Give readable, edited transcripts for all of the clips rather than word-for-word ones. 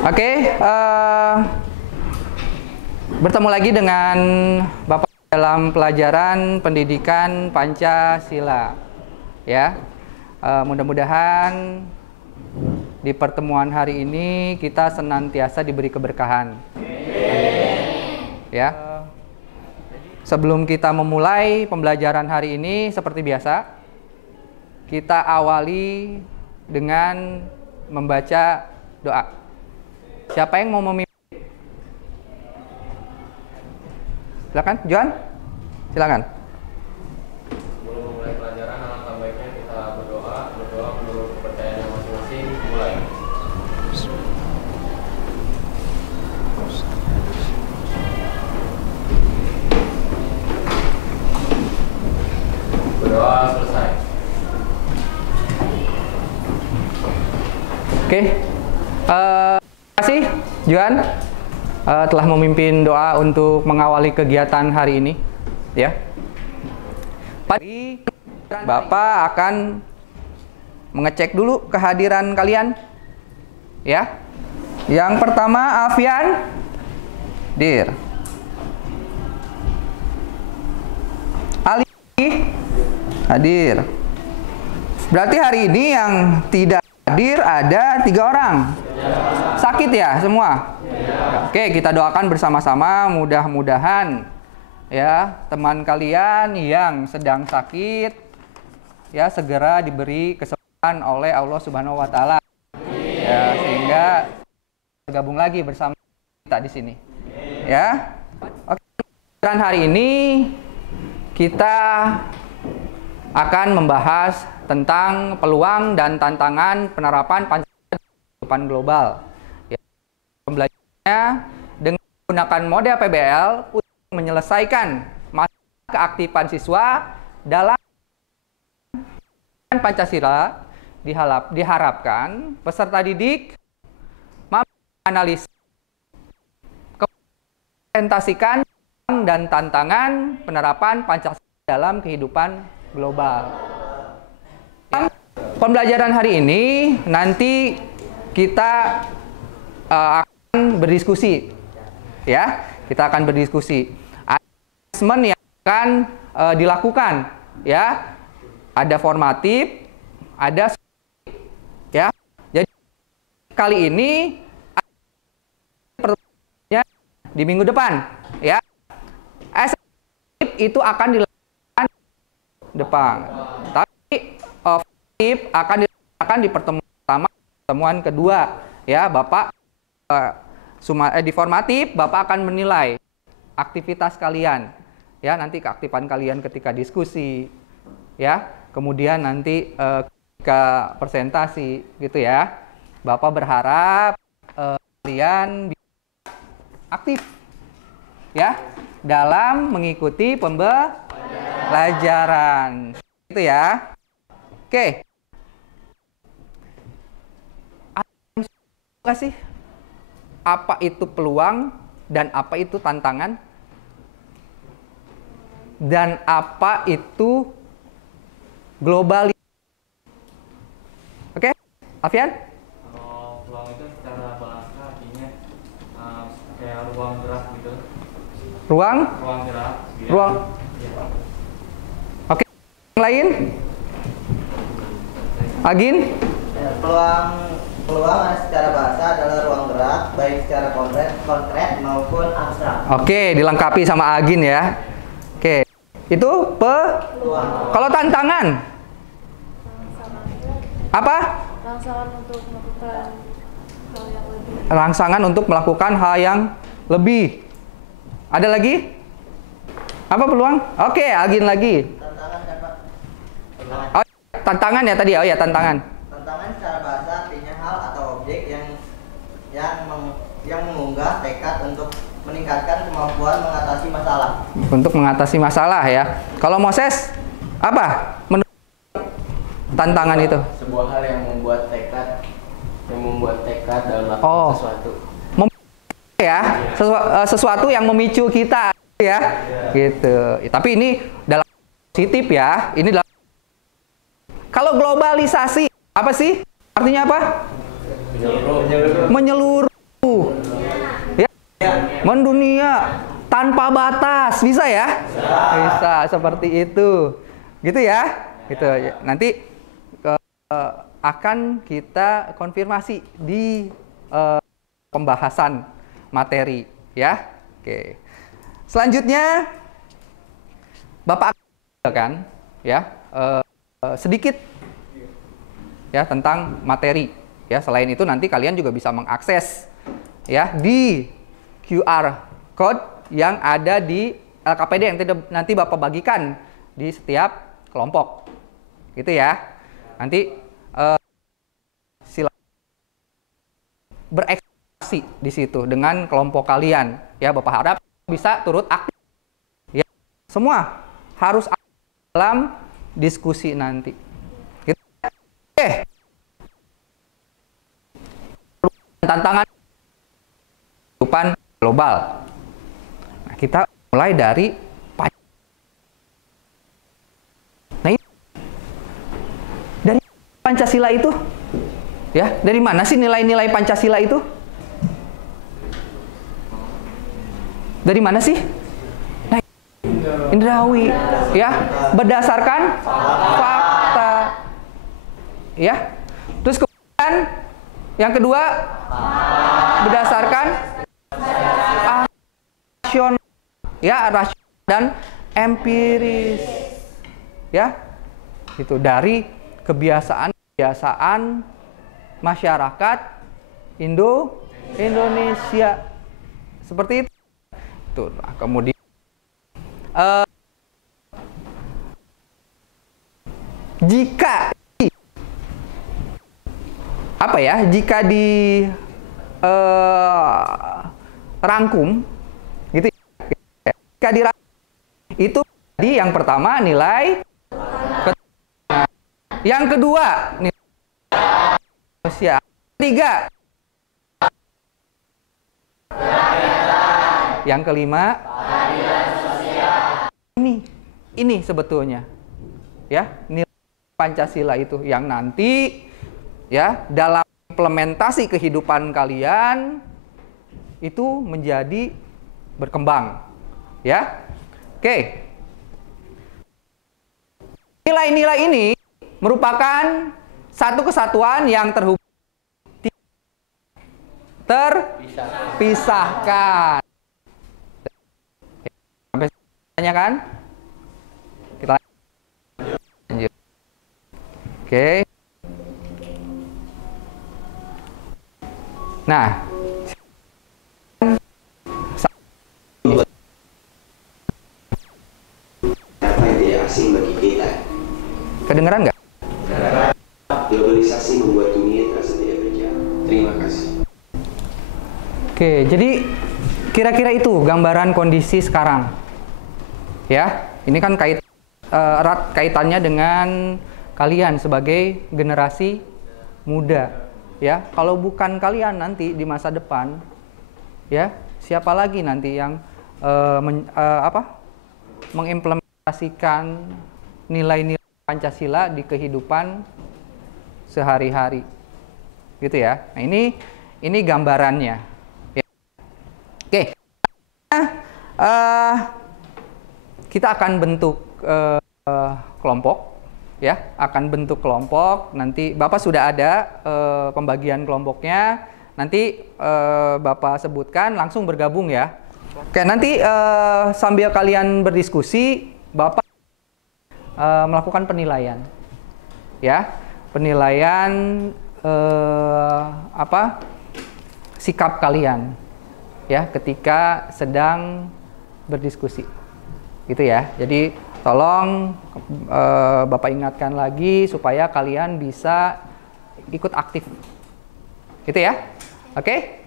Oke, bertemu lagi dengan Bapak dalam pelajaran pendidikan Pancasila. Ya, mudah-mudahan di pertemuan hari ini kita senantiasa diberi keberkahan. Ya. Sebelum kita memulai pembelajaran hari ini, seperti biasa, kita awali dengan membaca doa. Siapa yang mau memimpin? Silakan, Johan. Silakan. Sebelum memulai pelajaran, alangkah baiknya kita berdoa menurut kepercayaan masing-masing. Mulai. Berdoa selesai. Oke. Terima kasih, Johan, telah memimpin doa untuk mengawali kegiatan hari ini. Ya. Bapak akan mengecek dulu kehadiran kalian. Ya. Yang pertama, Alfian. Dir. Ali hadir. Berarti hari ini yang tidak hadir ada 3 orang. Sakit ya semua? Oke, kita doakan bersama-sama, mudah-mudahan ya teman kalian yang sedang sakit ya segera diberi kesembuhan oleh Allah Subhanahu wa taala. Ya, sehingga bergabung lagi bersama kita di sini. Ya. Oke, dan hari ini kita akan membahas tentang peluang dan tantangan penerapan Pancasila di kehidupan global. Ya, pembelajarannya dengan menggunakan mode PBL untuk menyelesaikan masalah keaktifan siswa dalam Pancasila. Diharapkan peserta didik mampu menganalisis, presentasikan dan tantangan penerapan Pancasila dalam kehidupan global. Pembelajaran hari ini nanti kita akan berdiskusi, ya. Kita akan berdiskusi. Ada assessment yang akan dilakukan, ya. Ada formatif, ada ya. Jadi kali ini pertemuannya di minggu depan, ya. Assessment itu akan dilakukan depan. Tapi akan dilakukan di pertemuan pertama, pertemuan kedua, ya. Bapak di formatif Bapak akan menilai aktivitas kalian, ya, nanti keaktifan kalian ketika diskusi, ya, kemudian nanti ketika presentasi, gitu ya. Bapak berharap kalian bisa aktif, ya, dalam mengikuti pembelajaran, gitu ya. Oke. Apa sih? Apa itu peluang dan apa itu tantangan? Dan apa itu globalisasi? Oke, Alfian? Kalau peluang itu secara bahasa artinya kayak ruang gerak gitu. Ruang gerak. Ruang. Ya. Oke. Yang lain? Agin? Peluang secara bahasa adalah ruang gerak, baik secara konkret maupun abstrak. Oke, dilengkapi sama Agin ya. Oke, itu peluang. Kalau tantangan? Apa? Rangsangan untuk melakukan hal yang lebih. Ada lagi? Apa peluang? Oke, Agin lagi. Tantangan kan, Pak? Oh, tantangan ya tadi. Oh ya, tantangan. Tantangan secara bahasa artinya hal atau objek yang mengunggah tekad untuk meningkatkan kemampuan mengatasi masalah. Untuk mengatasi masalah ya. Kalau Moses, apa menurut tantangan itu? Sebuah hal yang membuat tekad dalam melakukan sesuatu. Ya, sesuatu yang memicu kita ya. Gitu. Tapi ini dalam positif ya. Ini dalam. Kalau globalisasi apa sih? Artinya apa? menyeluruh, ya, mendunia, tanpa batas, bisa ya? Bisa seperti itu, gitu ya? Gitu. Nanti akan kita konfirmasi di pembahasan materi, ya. Oke. Selanjutnya, Bapak kan, ya, sedikit ya tentang materi. Ya, selain itu nanti kalian juga bisa mengakses ya di QR code yang ada di LKPD yang nanti Bapak bagikan di setiap kelompok. Gitu ya. Nanti silakan berekspresi di situ dengan kelompok kalian. Ya, Bapak harap bisa turut aktif. Ya, semua harus aktif dalam diskusi nanti. Gitu. Oke. Tantangan kehidupan global. Nah, kita mulai dari dari Pancasila itu, ya, dari mana sih nilai-nilai Pancasila itu? Dari mana sih? Nah, indrawi, ya, berdasarkan fakta, ya. Terus kemudian yang kedua berdasarkan rasional, ya, rasional dan empiris, ya, itu dari kebiasaan masyarakat Indonesia seperti itu. Nah, kemudian jika apa ya, jika di rangkum gitu ya, jika dirangkum itu tadi yang pertama nilai, yang kedua nilai sosial, ketiga yang kelima ini sebetulnya ya nilai Pancasila itu yang nanti ya dalam implementasi kehidupan kalian itu menjadi berkembang, ya. Oke. Nilai-nilai ini merupakan satu kesatuan yang terpisahkan. Sampai tanya kan? Kita lanjut. Oke. Nah, apa yang tidak asing bagi kita? kedengeran nggak? Globalisasi membuat dunia terasa tidak berjalan. Terima kasih. Oke, jadi kira-kira itu gambaran kondisi sekarang. Ya, ini kan erat kaitannya dengan kalian sebagai generasi muda. Ya, kalau bukan kalian nanti di masa depan, ya siapa lagi nanti yang mengimplementasikan nilai-nilai Pancasila di kehidupan sehari-hari, gitu ya. Nah, ini gambarannya. Ya. Oke, kita akan bentuk kelompok. Ya, akan bentuk kelompok. Nanti Bapak sudah ada pembagian kelompoknya. Nanti Bapak sebutkan, langsung bergabung ya. Oke, nanti sambil kalian berdiskusi, Bapak melakukan penilaian. Ya, penilaian sikap kalian ya ketika sedang berdiskusi. Gitu ya. Jadi tolong Bapak ingatkan lagi supaya kalian bisa ikut aktif. Gitu ya. Oke?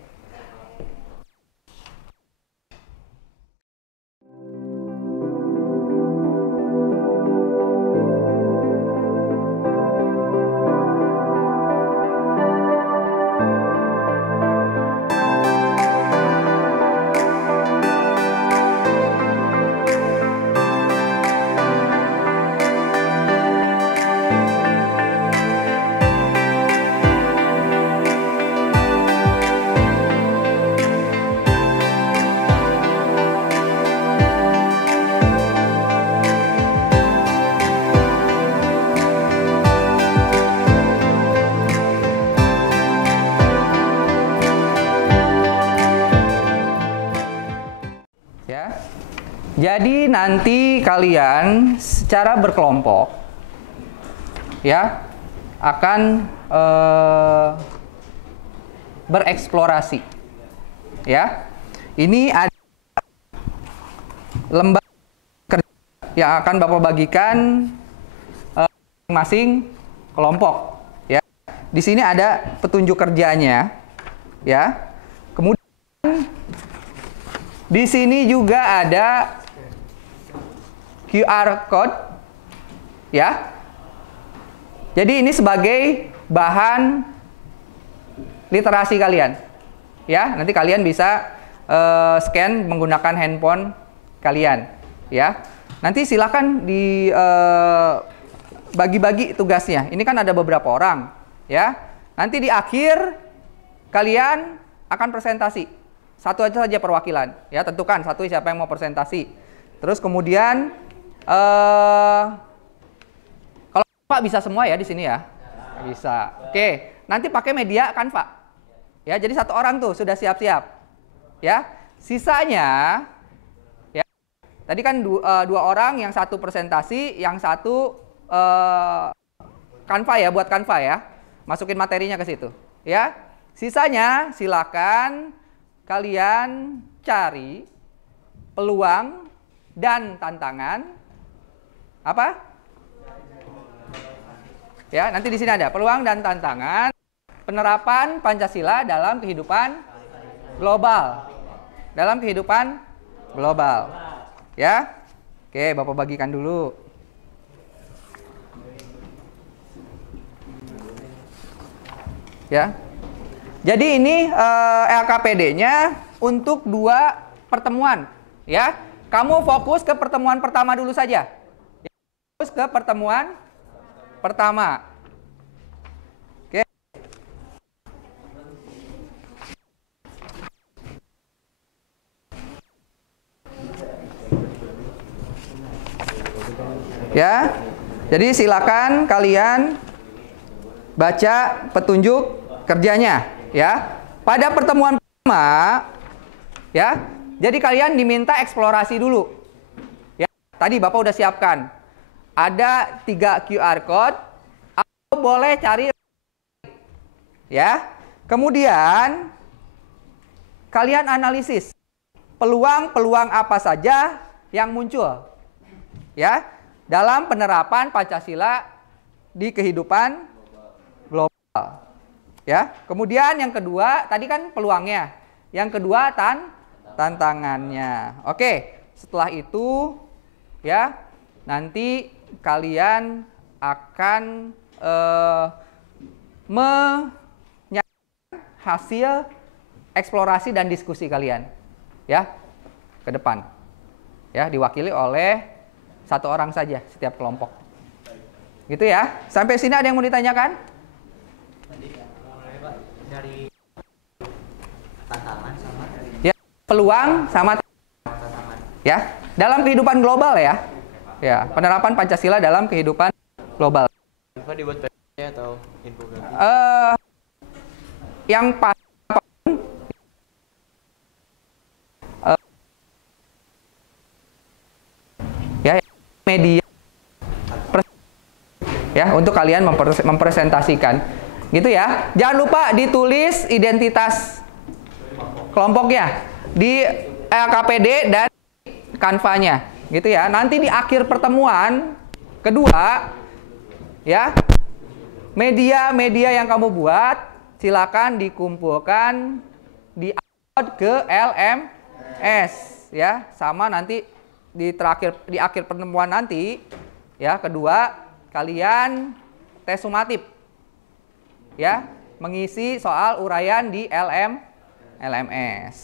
Jadi nanti kalian secara berkelompok ya akan bereksplorasi. Ya. Ini ada lembaga kerja yang akan Bapak bagikan masing-masing kelompok ya. Di sini ada petunjuk kerjanya ya. Kemudian di sini juga ada QR code ya. Jadi ini sebagai bahan literasi kalian. Ya, nanti kalian bisa scan menggunakan handphone kalian ya. Nanti silakan di bagi-bagi tugasnya. Ini kan ada beberapa orang ya. Nanti di akhir kalian akan presentasi. Satu aja saja perwakilan ya, tentukan satu siapa yang mau presentasi. Terus kemudian kalau Pak bisa semua ya di sini ya. Bisa. Oke, nanti pakai media Canva. Ya, jadi satu orang tuh sudah siap-siap. Ya, sisanya ya. Tadi kan dua orang, yang satu presentasi, yang satu Canva ya, buat Canva ya. Masukin materinya ke situ, ya. Sisanya silakan kalian cari peluang dan tantangan apa? Ya, nanti di sini ada peluang dan tantangan penerapan Pancasila dalam kehidupan global. Dalam kehidupan global. Ya. Oke, Bapak bagikan dulu. Ya. Jadi ini LKPD-nya untuk 2 pertemuan, ya. Kamu fokus ke pertemuan pertama dulu saja. Fokus ke pertemuan pertama. Ya, jadi silakan kalian baca petunjuk kerjanya, ya. Pada pertemuan pertama, ya, jadi kalian diminta eksplorasi dulu. Ya, tadi Bapak udah siapkan. Ada 3 QR code, atau boleh cari, ya. Kemudian kalian analisis peluang-peluang apa saja yang muncul, ya, dalam penerapan Pancasila di kehidupan global. Ya, kemudian yang kedua, tadi kan peluangnya. Yang kedua tantangannya. Oke, setelah itu ya, nanti kalian akan menyampaikan hasil eksplorasi dan diskusi kalian ya ke depan. Ya, diwakili oleh 1 orang saja setiap kelompok. Gitu ya. Sampai sini ada yang mau ditanyakan? Dari tantangan sama Ya, peluang sama tantangan. Ya, dalam kehidupan global ya. Ya, penerapan Pancasila dalam kehidupan global. Info dibuat PDF atau infografis? Yang pas ya, media ya, untuk kalian mempresentasikan. Gitu ya. Jangan lupa ditulis identitas kelompoknya di LKPD dan Canva-nya. Gitu ya. Nanti di akhir pertemuan kedua ya, media-media yang kamu buat silakan dikumpulkan, di-upload ke LMS ya. Sama nanti di akhir pertemuan nanti ya, kedua kalian tes sumatif. Ya, mengisi soal uraian di LMS.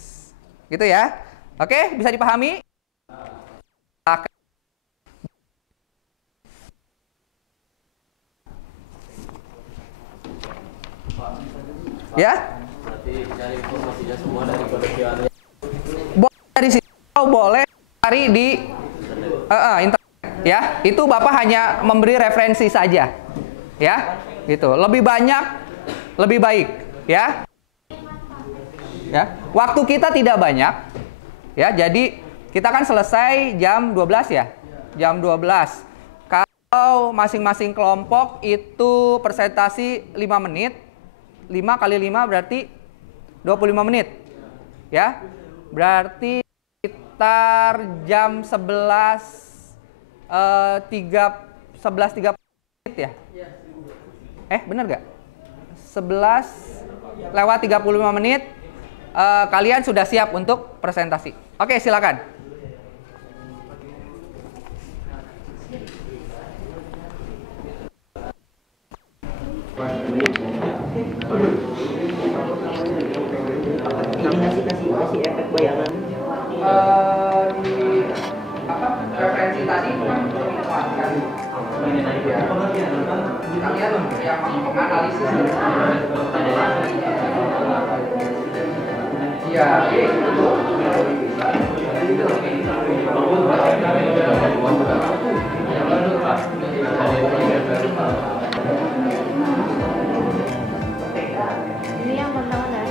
Gitu ya. Oke, bisa dipahami? Ya? Berarti cari informasinya semua dari kode QR-nya. Boleh dari situ, boleh cari di internet ya. Itu Bapak hanya memberi referensi saja. Ya, gitu. Lebih banyak lebih baik, ya. Ya, waktu kita tidak banyak. Ya, jadi Kita kan selesai jam 12 ya? Jam 12. Kalau masing-masing kelompok itu presentasi 5 menit. 5 kali 5 berarti 25 menit. Ya. Berarti sekitar jam 11.30 menit ya? Bener gak? 11:35 menit. Kalian sudah siap untuk presentasi. Oke, silakan. Ini kasih efek bayangan. Di referensi tadi itu kan menguatkan kalian yang menganalisis Ini yang tantangan ya?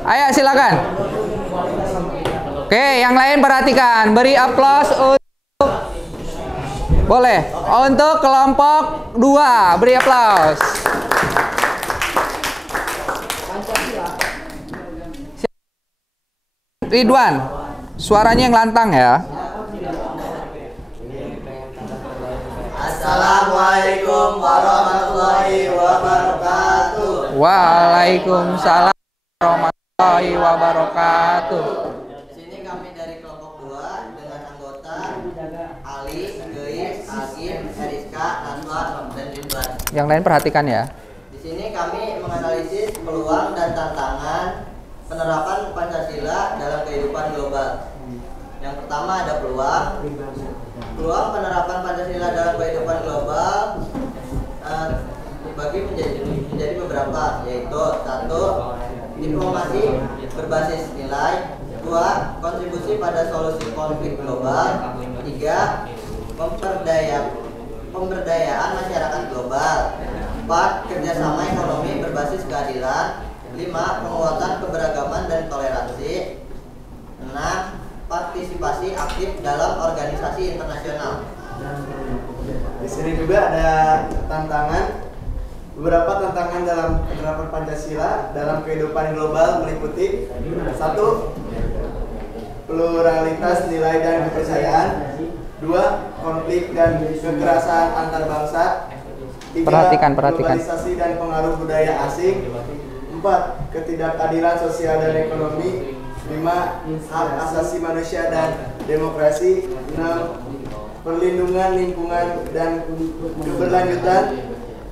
Ayo silakan. Oke, yang lain perhatikan. Beri aplaus untuk boleh. Untuk kelompok 2, beri aplaus. Ridwan, suaranya yang lantang ya. Assalamualaikum warahmatullahi wabarakatuh. Waalaikumsalam warahmatullahi wabarakatuh. Di sini kami dari kelompok 2 dengan anggota Ali, Geis, Agim, Eriska, Naswan, dan Ridwan. Yang lain perhatikan ya. Di sini kami menganalisis peluang dan tantangan penerapan Pancasila dalam kehidupan global. Yang pertama ada peluang. Peluang penerapan Pancasila dalam kehidupan global dibagi menjadi beberapa, yaitu 1. Diplomasi berbasis nilai. 2. Kontribusi pada solusi konflik global. 3. Pemberdayaan masyarakat global. 4. Kerjasama ekonomi berbasis keadilan. 5. Penguatan keberagaman dan toleransi. 6. Partisipasi aktif dalam organisasi internasional. Di sini juga ada tantangan. Beberapa tantangan dalam penerapan Pancasila dalam kehidupan global meliputi 1. Pluralitas nilai dan kepercayaan. 2. Konflik dan kekerasan antar bangsa. 3. Perhatikan. Globalisasi dan pengaruh budaya asing. 4. Ketidakadilan sosial dan ekonomi. 5. Hak asasi manusia dan demokrasi. 6. Perlindungan lingkungan dan keberlanjutan.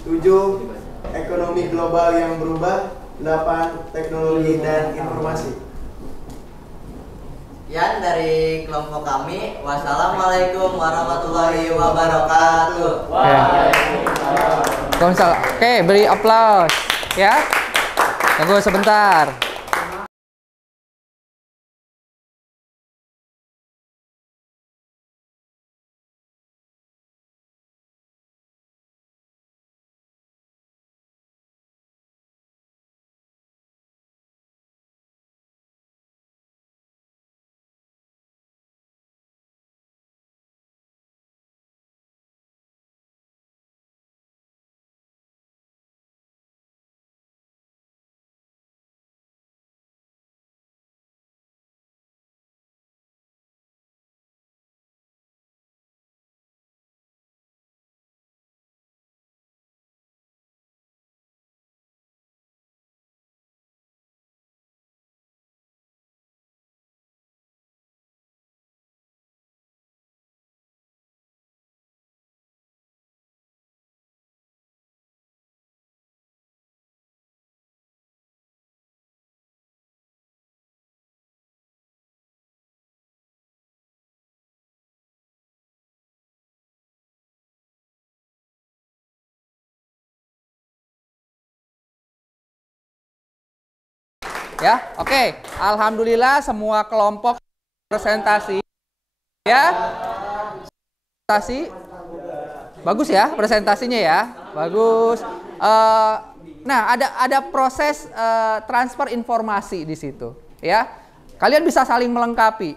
7. Ekonomi global yang berubah. 8. Teknologi dan informasi. Sekian dari kelompok kami. Wassalamualaikum warahmatullahi wabarakatuh. Waalaikumsalam. Oke, beri aplaus ya. Tunggu sebentar. Ya, oke. Alhamdulillah semua kelompok presentasi. Ya. Presentasi. Bagus ya presentasinya ya. Bagus. Nah, ada proses transfer informasi di situ, ya. Kalian bisa saling melengkapi.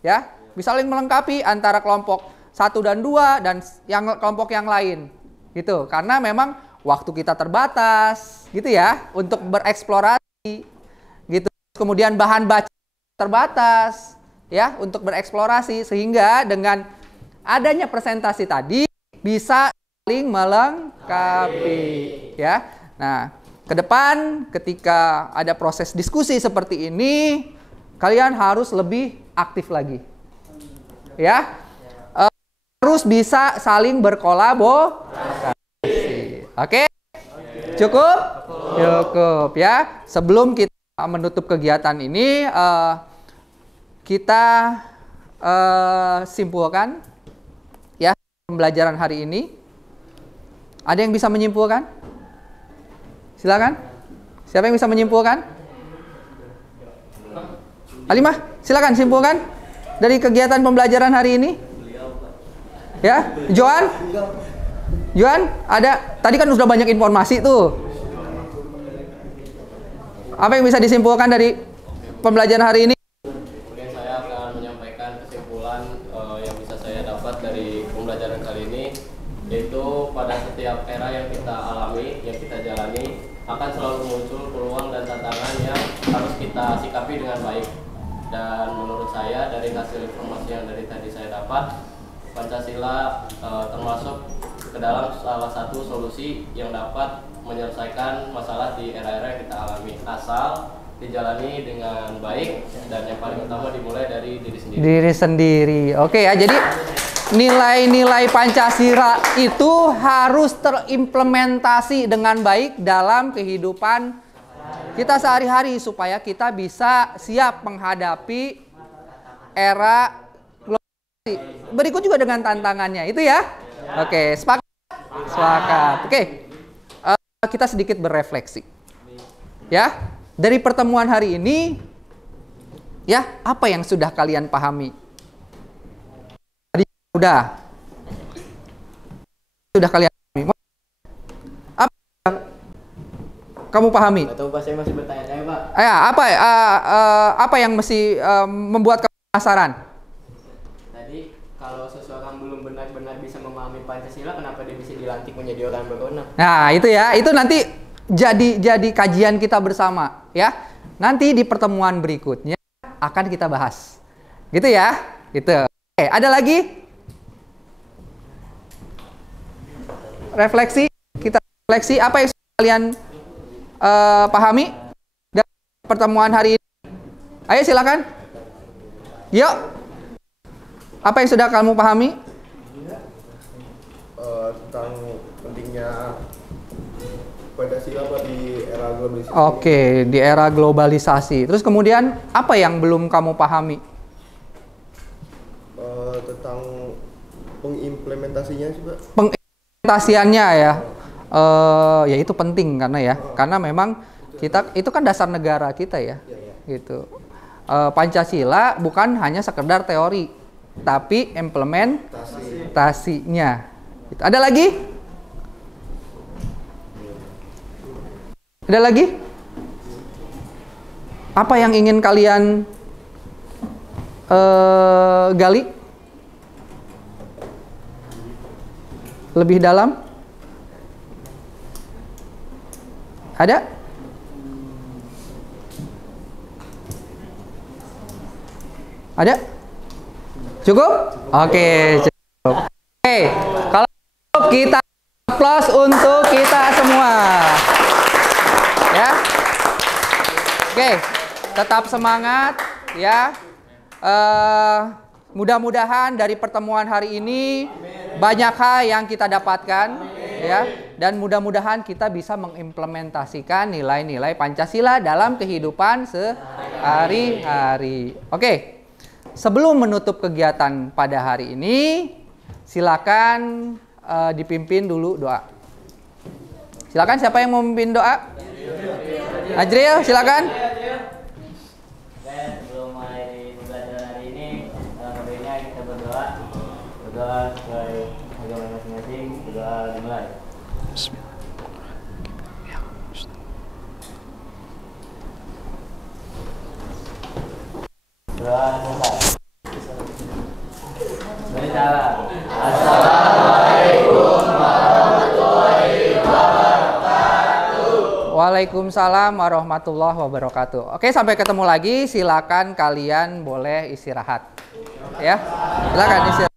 Ya, bisa saling melengkapi antara kelompok 1 dan 2 dan kelompok yang lain. Gitu. Karena memang waktu kita terbatas, gitu ya, untuk bereksplorasi. Gitu. Kemudian bahan baca terbatas, ya, untuk bereksplorasi, sehingga dengan adanya presentasi tadi bisa saling melengkapi, ya. Nah, ke depan ketika ada proses diskusi seperti ini, kalian harus lebih aktif lagi, ya. Harus bisa saling berkolaborasi. Oke? Cukup? Cukup, ya. Sebelum kita menutup kegiatan ini, kita simpulkan ya pembelajaran hari ini. Ada yang bisa menyimpulkan? Silakan. Siapa yang bisa menyimpulkan? Alimah, silakan simpulkan dari kegiatan pembelajaran hari ini. Ya, Joan? Joan, ada. Tadi kan sudah banyak informasi tuh. Apa yang bisa disimpulkan dari pembelajaran hari ini? Kemudian saya akan menyampaikan kesimpulan yang bisa saya dapat dari pembelajaran kali ini, yaitu pada setiap era yang kita alami, yang kita jalani, akan selalu muncul peluang dan tantangan yang harus kita sikapi dengan baik. Dan menurut saya dari hasil informasi yang dari tadi saya dapat, Pancasila termasuk ke dalam salah satu solusi yang dapat menyelesaikan masalah di era-era yang kita alami, asal dijalani dengan baik dan yang paling utama dimulai dari diri sendiri. Diri sendiri. Oke ya, jadi nilai-nilai Pancasila itu harus terimplementasi dengan baik dalam kehidupan kita sehari-hari supaya kita bisa siap menghadapi era globalisasi. Berikut juga dengan tantangannya, itu ya. Oke, sepakat? Sepakat. Oke. Kita sedikit berefleksi. Ya, dari pertemuan hari ini ya, apa yang sudah kalian pahami? Tadi sudah kalian pahami. Apa yang kamu pahami? Atau Pak, saya masih bertanya-tanya, Pak. Ya, apa yang mesti membuat kamu penasaran? Tadi kalau seseorang belum benar-benar bisa memahami Pancasila, kenapa dia bisa dilantik menjadi orang berwenang? Nah, itu ya, itu nanti jadi kajian kita bersama, ya. Nanti di pertemuan berikutnya akan kita bahas. Gitu ya? Gitu. Oke, ada lagi? Refleksi, kita refleksi apa yang kalian pahami dari pertemuan hari ini? Ayo silakan. Yuk. Apa yang sudah kamu pahami? Tentang pentingnya Pancasila di era globalisasi. Oke, di era globalisasi. Terus kemudian apa yang belum kamu pahami? Tentang pengimplementasinya sih, Pak. Pengimplementasiannya ya. Ya itu penting karena memang kita itu kan dasar negara kita ya. Gitu. Pancasila bukan hanya sekedar teori, tapi implementasinya. Gitu. Ada lagi? Ada lagi? Apa yang ingin kalian gali lebih dalam? Ada? Ada? Cukup? Oke, cukup. Oke, kalau cukup kita aplaus untuk kita semua. Ya. Oke, tetap semangat ya. Mudah-mudahan dari pertemuan hari ini banyak hal yang kita dapatkan ya, dan mudah-mudahan kita bisa mengimplementasikan nilai-nilai Pancasila dalam kehidupan sehari-hari. Oke. Sebelum menutup kegiatan pada hari ini, silakan dipimpin dulu doa. Silakan, siapa yang mau memimpin doa? Ajril, silakan. Sebelum mulai pembelajaran hari ini, tentunya Allah sesuai agama masing-masing. Doa dimulai. Doa selesai. Berjalan. Assalamualaikum warahmatullahi wabarakatuh. Waalaikumsalam warahmatullahi wabarakatuh. Oke, sampai ketemu lagi. Silakan kalian boleh istirahat. Ya, silakan istirahat.